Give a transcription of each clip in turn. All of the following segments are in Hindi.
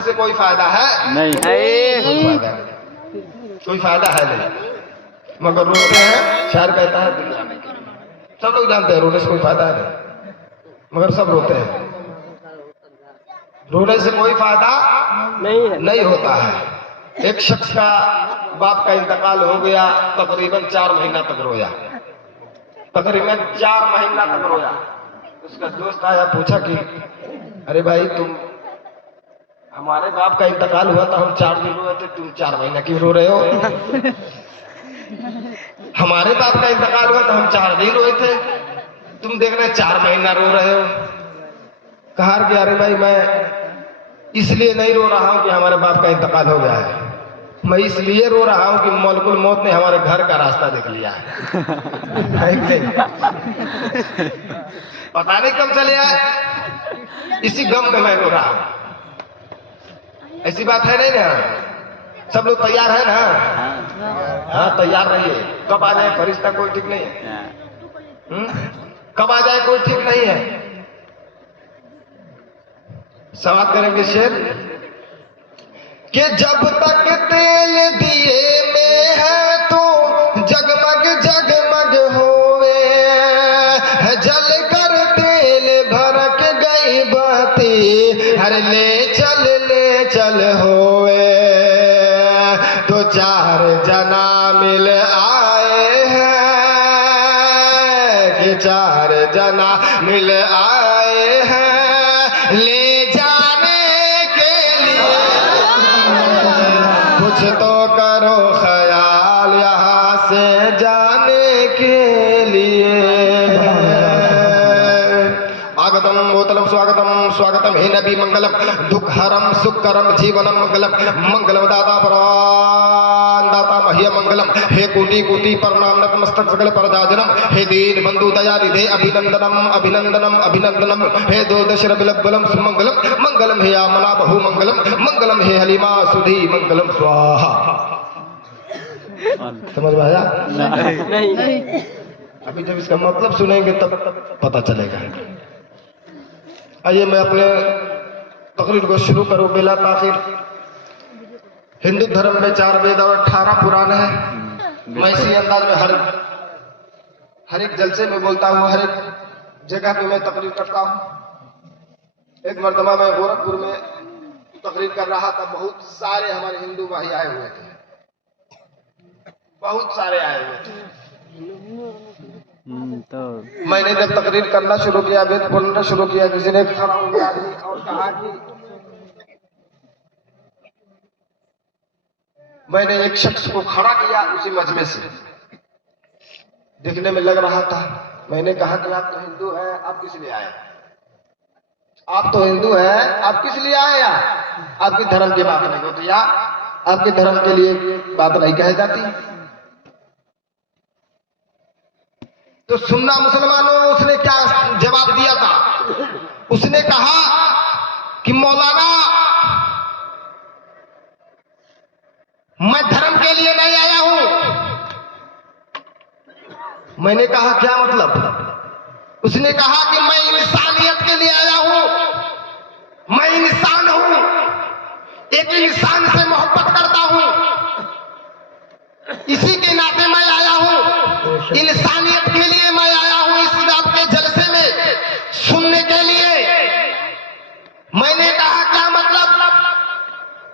से कोई फायदा है नहीं कोई फायदा है नहीं, मगर रोते हैं। शायर कहता है दुनिया में सब लोग जानते हैं रोने से कोई फायदा है नहीं, मगर सब रोते हैं। रोने से कोई फायदा नहीं होता है। एक शख्स का बाप का इंतकाल हो गया, तकरीबन 4 महीना तक रोया, तकरीबन 4 महीना तक रोया। उसका दोस्त आया, पूछा कि अरे भाई तुम, हमारे बाप का इंतकाल हुआ तो हम 4 दिन रोए थे, तुम 4 महीना क्यों रो रहे हो? हमारे बाप का इंतकाल हुआ तो हम 4 दिन रोए थे, तुम देख रहे 4 महीना रो रहे हो। कहा कि अरे भाई मैं इसलिए नहीं रो रहा हूं कि हमारे बाप का इंतकाल हो गया है, मैं इसलिए रो रहा हूं कि मलकुल मौत ने हमारे घर का रास्ता देख लिया है। पता नहीं कब चले आए, इसी गम में मैं रो रहा हूं। ऐसी बात है नहीं ना? सब लोग तैयार है ना? हाँ तैयार रहिए, कब आ जाए फरिश्ता कोई ठीक नहीं है। कब आ जाए कोई ठीक नहीं है। सवाल करेंगे शेर कि जब तक तेल दिए में है तो जगमग जगमग होवे, जल कर तेल भरक गई बाती, हर ले चल होवे। तो 4 जना मिल आए हैं कि 4 जना मिल आए हैं ले कुछ तो करो ख्याल यहाँ से जाने के लिए। आगतम मोतलम स्वागतम स्वागतम हे नबी मंगलम, दुखहरम सुखकरम जीवनम मंगलम, मंगलम दाता प्राण दाता मह्य मंगलम, हे कोटि कोटि प्रणाम नतमस्तक सकल परदाजनम, हे दीन बंधु दया निधे अभिनंदनम अभिनंदनम अभिनंदनम, हे दोदश रबिलबलम सुमंगलम मंगलम, हे आमना बहु मंगलम मंगलम, हे हलीमा सुधी मंगलम स्वाहा। समझ में आया? नहीं। अभी जब इसका मतलब सुनेंगे तब पता चलेगा। आइए मैं अपने तकरीर को शुरू करूं बिला ताखिर। हिंदू धर्म में 4 वेद और 18 पुराण है। मैं इसी अंदाज में हर एक जलसे में बोलता हूँ, हर एक जगह पे मैं तकरीर करता हूँ। एक मर्तबा मैं गोरखपुर में तकरीर कर रहा था, बहुत सारे हमारे हिंदू भाई आए हुए थे, बहुत सारे आए हुए थे। तो मैंने जब तकरीर करना शुरू किया, वेद पढ़ना शुरू किया, किसी ने खड़ा हो गया और कहा कि मैंने एक शख्स को खड़ा किया उसी मजमे से, देखने में लग रहा था। मैंने कहा कि आप तो हिंदू हैं, आप किस लिए आए? आप तो हिंदू हैं, आप किस लिए आए? आपके धर्म की बात नहीं होती या आपके धर्म के लिए बात नहीं कही जाती? तो सुनना मुसलमानों, उसने क्या जवाब दिया था? उसने कहा कि मौलाना मैं धर्म के लिए नहीं आया हूं। मैंने कहा क्या मतलब? उसने कहा कि मैं इंसानियत के लिए आया हूं, मैं इंसान हूं, एक इंसान से मोहब्बत करता हूं, इसी के नाते मैं आया हूं, इंसानियत के लिए मैं आया हूं। इस बात के जलसे में सुनने के लिए मैंने कहा क्या मतलब?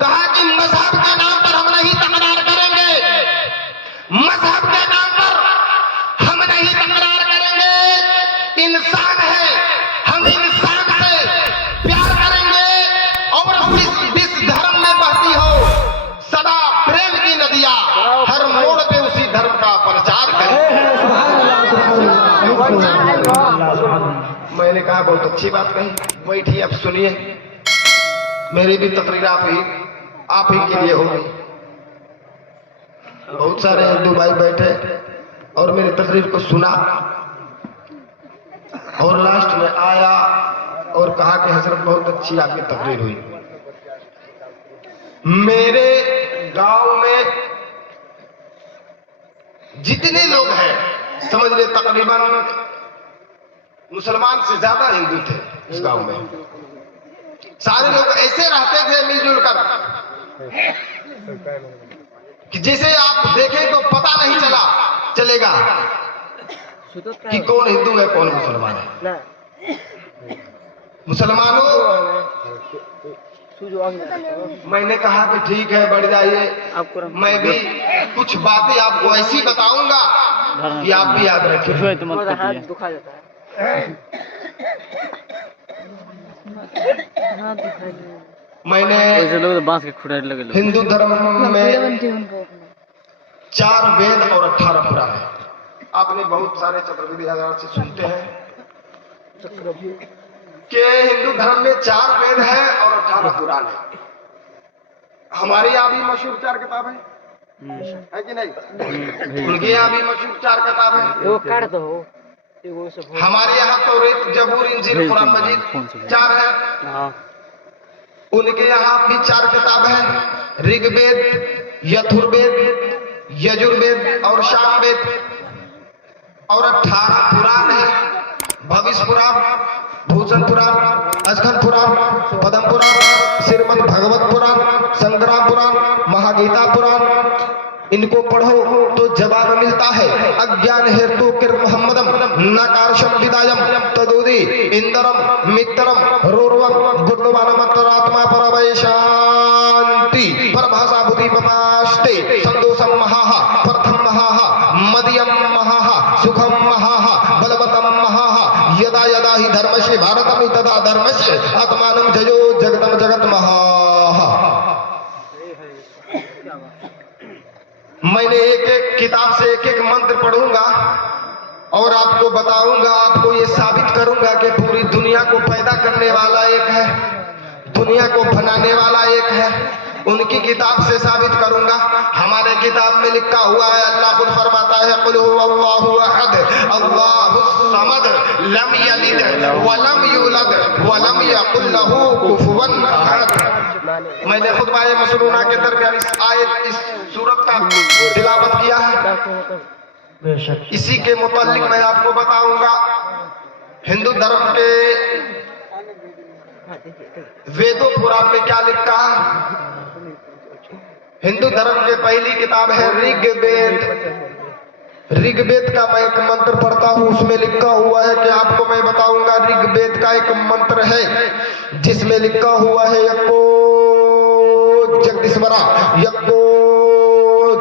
कहा कि मजहब के नाम पर हम नहीं तकरार करेंगे, मजहब के नाम पर हम नहीं तकरार करेंगे। इंसान है, हम इंसान से प्यार करेंगे और जिस धर्म में बहती हो सदा प्रेम की नदियां, हर मोड़ पे उसी धर्म का प्रचार करेंगे। मैंने कहा बहुत अच्छी बात कही, बैठिए अब सुनिए। मेरी भी तकरीर आप ही के लिए होगी। बहुत सारे हिंदू भाई बैठे और मेरी तकरीर को सुना और लास्ट में आया और कहा कि हजरत बहुत अच्छी आपकी तकरीर हुई। मेरे गांव में जितने लोग हैं समझ ले तकरीबन मुसलमान से ज्यादा हिंदू थे इस गांव में। सारे लोग ऐसे रहते थे मिलजुल कर कि जिसे आप देखें तो पता नहीं चलेगा कि कौन हिंदू है कौन मुसलमान है। मुसलमानों, मैंने कहा कि ठीक है बढ़ जाइए, मैं भी कुछ बातें आपको ऐसी बताऊंगा कि आप भी याद रखें। मैंने हिंदू धर्म में 4 वेद और 18 पुराण है। आपने बहुत सारे चक्रवर्ती आचार्य से सुनते हैं कि हिंदू धर्म में 4 वेद है और 18 पुराण है। हमारे यहाँ भी मशहूर 4 किताब है कि नहीं? उनके यहाँ भी मशहूर 4 किताब है। हमारे यहाँ तो रेत जबूर इंजील कुरान मजीद 4 है। उनके यहाँ भी 4 किताब है, ऋग्वेद, यजुर्वेद, यजुर्वेद और सामवेद और 18 पुराण है, भविष्य पुराण, भूषण पुराण, अस्खंड पुराण, पद्म पुराण, श्रीमद् भागवत पुराण, संग्राम पुराण, महागीता पुराण। इनको पढ़ो तो जवाब मिलता है। अज्ञान हेतु कृत मोहम्मदम नकारशम विदायम तदुदी इंदरम मित्रम रोरवम गुरुवानमतरात्मा परवै शांति परभाषा बुद्धि पपास्ते संदोषम महाहा प्रथम महाहा मदियम महाहा सुखम महाहा बलवतम महाहा यदा यदा ही धर्मस्य भारतम तदा धर्मस्य आत्मानं जयो जगतम जगत महाहा। मैंने एक एक किताब से एक एक मंत्र पढ़ूंगा और आपको बताऊंगा, आपको ये साबित करूंगा कि पूरी दुनिया को पैदा करने वाला एक है, दुनिया को बनाने वाला एक है। उनकी किताब से साबित करूंगा। हमारे किताब में लिखा हुआ है, अल्लाह खुद फरमाता है कुल हुवल्लाहु अहद अल्लाहुस समद लम यलिद व लम यूलद व लम यकुल लहू कुफुवन अहद। मैंने खुतबा मसरूना के दरमियान इस आयत, इस सूरत का तिलावत किया है। इसी के मुताल्लिक मैं आपको बताऊंगा हिंदू धर्म के वेदों पुराण में क्या लिखा है। हिंदू धर्म के पहली किताब है ऋग्वेद। ऋग्वेद का मैं एक मंत्र पढ़ता हूँ, उसमें लिखा हुआ है कि आपको मैं बताऊंगा। ऋग्वेद का एक मंत्र है जिसमें लिखा हुआ है यको जगदीश्वरा यको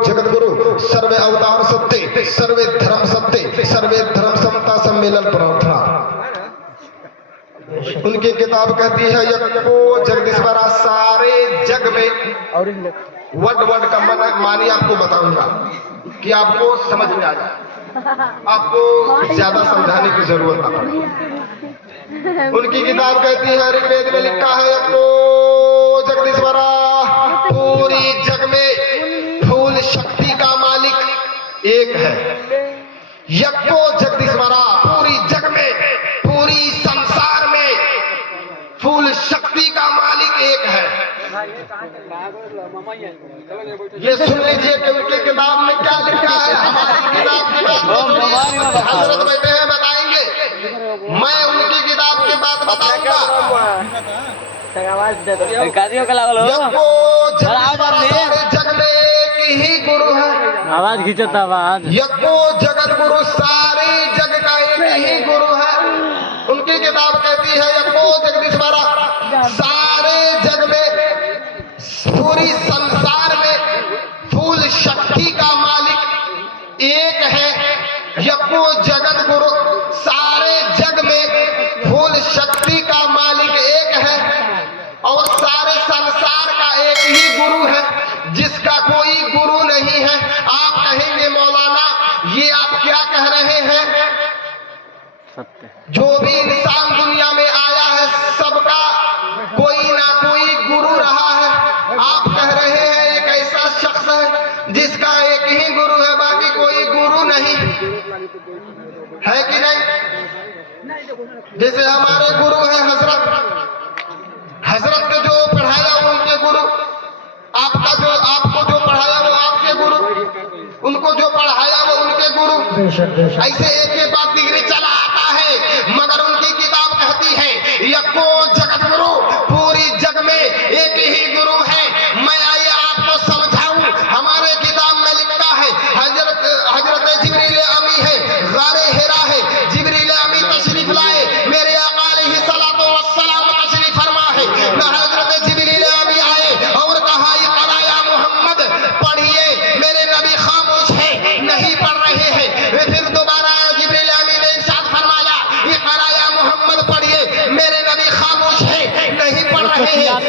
जगतगुरु सर्वे अवतार सत्य सर्वे धर्म सत्य सर्वे धर्म समता सम्मेलन प्रार्थना। उनकी किताब कहती है यको जगदीश्वरा सारे जग में वर्ड का मानी आपको बताऊंगा कि आपको समझ में आ जाए, आपको ज्यादा समझाने की जरूरत ना पड़े। उनकी किताब कहती है ऋग्वेद में लिखा है यको जगदीश्वरा पूरी जग में फूल शक्ति का मालिक एक है। यको जगदीश्वरा पूरी जग में पूरी संसार में फूल शक्ति का मालिक एक है। ये सुन लीजिए कि उनकी किताब में क्या लिखा है। हमारी किताब हजरत बैठे हैं बताएंगे, मैं उनकी किताब की बात बताऊंगा। जग में एक ही गुरु है, आवाज खींचता आवाज। यको जगत गुरु सारे जग का एक ही गुरु है। उनकी किताब कहती है यको जगदीश्वरा सारे जग में पूरी संसार में फूल शक्ति का मालिक एक है। यको जगत गुरु सारे जग में फूल शक्ति का मालिक एक है और सारे संसार का एक ही गुरु है जिसका कोई गुरु नहीं है। आप कहेंगे मौलाना ये आप क्या कह रहे हैं? सत्य। जो भी इंसान दुनिया में आया है सबका कोई ना कोई गुरु रहा है। आप कह रहे हैं एक ऐसा शख्स है जिसका एक ही गुरु है, बाकी कोई गुरु नहीं है कि नहीं? जैसे हमारे गुरु हैं हजरत के जो पढ़ाया वो उनके गुरु, आपको जो पढ़ाया वो आपके गुरु, उनको जो पढ़ाया वो उनके गुरु। ऐसे एक के बाद डिग्री चला आता है, मगर उनकी किताब कहती है यको जगत गुरु पूरी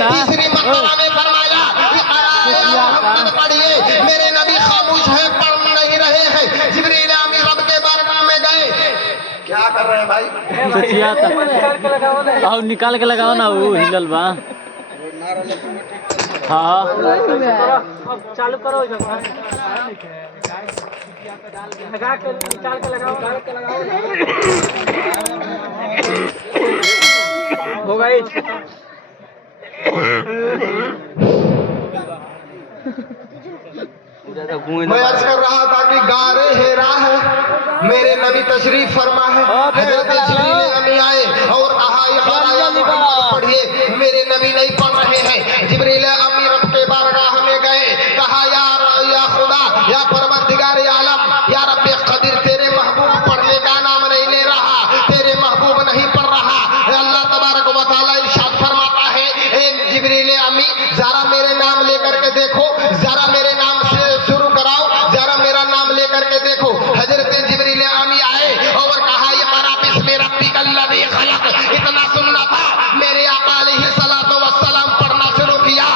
तीसरी मर्तबा में फरमाया मोहम्मद पढ़िए, मेरे नबी खामोश है, पढ़ नहीं रहे हैं। जिब्रील अमीन रब के बारगाह में गए, क्या कर रहे हैं भाई? और निकाल के लगाओ ना, वो हिलल बा। हाँ चालू करो, लगा के निकाल के लगाओ, हो गई। मैं अर्ज कर रहा था कि गारे हेरा है मेरे नबी तशरीफ फरमा है। हजरत जिब्रील अमीन आए और कहा या मोहम्मद पढ़िए, मेरे नबी नहीं पढ़ रहे हैं। जिब्रील अमीन रब के बारगाह में गए, कहा या खुदा, या परवरदिगार आलम, या रब्बे कदीर, तेरे महबूब पढ़ने का नाम नहीं ले रहा, तेरे महबूब नहीं पढ़ रहा। अल्लाह तबारक व तआला इरशाद फरमाता है, ए जिब्रील अमीन जरा मेरे नाम लेकर के देखो, जरा मेरे नाम से शुरू कराओ, जरा मेरा नाम लेकर के देखो। हजरत जिब्रील अमीन आए और कहा इक़रा बिस्मि रब्बिकल लज़ी खलक़। इतना सुनना था, मेरे आका अलैहिस्सलातु वस्सलाम पढ़ना शुरू किया।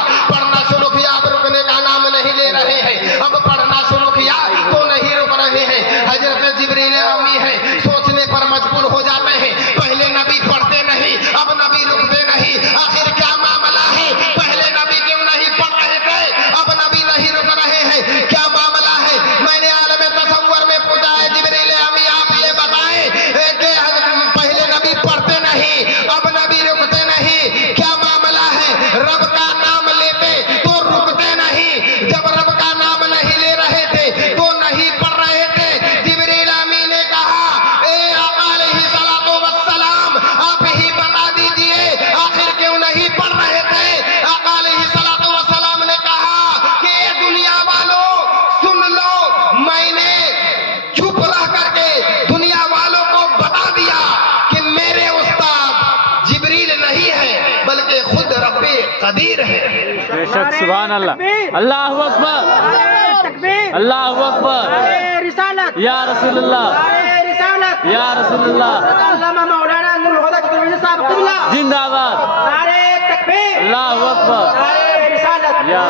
अब रुकने का नाम नहीं ले रहे हैं, अब पढ़ना शुरू किया तो नहीं रुक रहे हैं। हजरत जिब्रील अमीन है, सोचने पर मजबूर हो जाते हैं, पहले नबी पढ़ते नहीं, अब नबी रुकते नहीं, आखिर क्या मामला है? पहले नबी क्यों नहीं पढ़ रहे थे, अब नबी नहीं रुक रहे हैं, क्या मामला है? मैंने आलम तसव्वुर में पूछा है, जिब्रील अमीन आप ये बताएं कि पहले नबी पढ़ते नहीं, अब नबी रुकते नहीं, क्या मामला है? रब का नाम लेते तो रुकते नहीं, जब रब का नाम नहीं ले रहे थे तो नहीं पढ़ रहे थे। जिब्रील अमीन ने कहा, ए आका अलैहिस्सलातु वस्सलाम आप ही बता दीजिए आखिर क्यों नहीं पढ़ रहे थे? आका अलैहिस्सलातु वस्सलाम ने कहा कि ए दुनिया वालों सुन लो, मैंने चुप रह करके दुनिया वालों को बता दिया कि मेरे उस्ताद जिब्रील नहीं है बल्कि खुद रब्बे कदीर है। बेशक सुभान अल्लाह, अल्लाहु अकबर, अल्लाहु अकबर, या रसूलुल्लाह, या रसूलुल्लाह, जिंदाबाद, अल्लाहु अकबर, या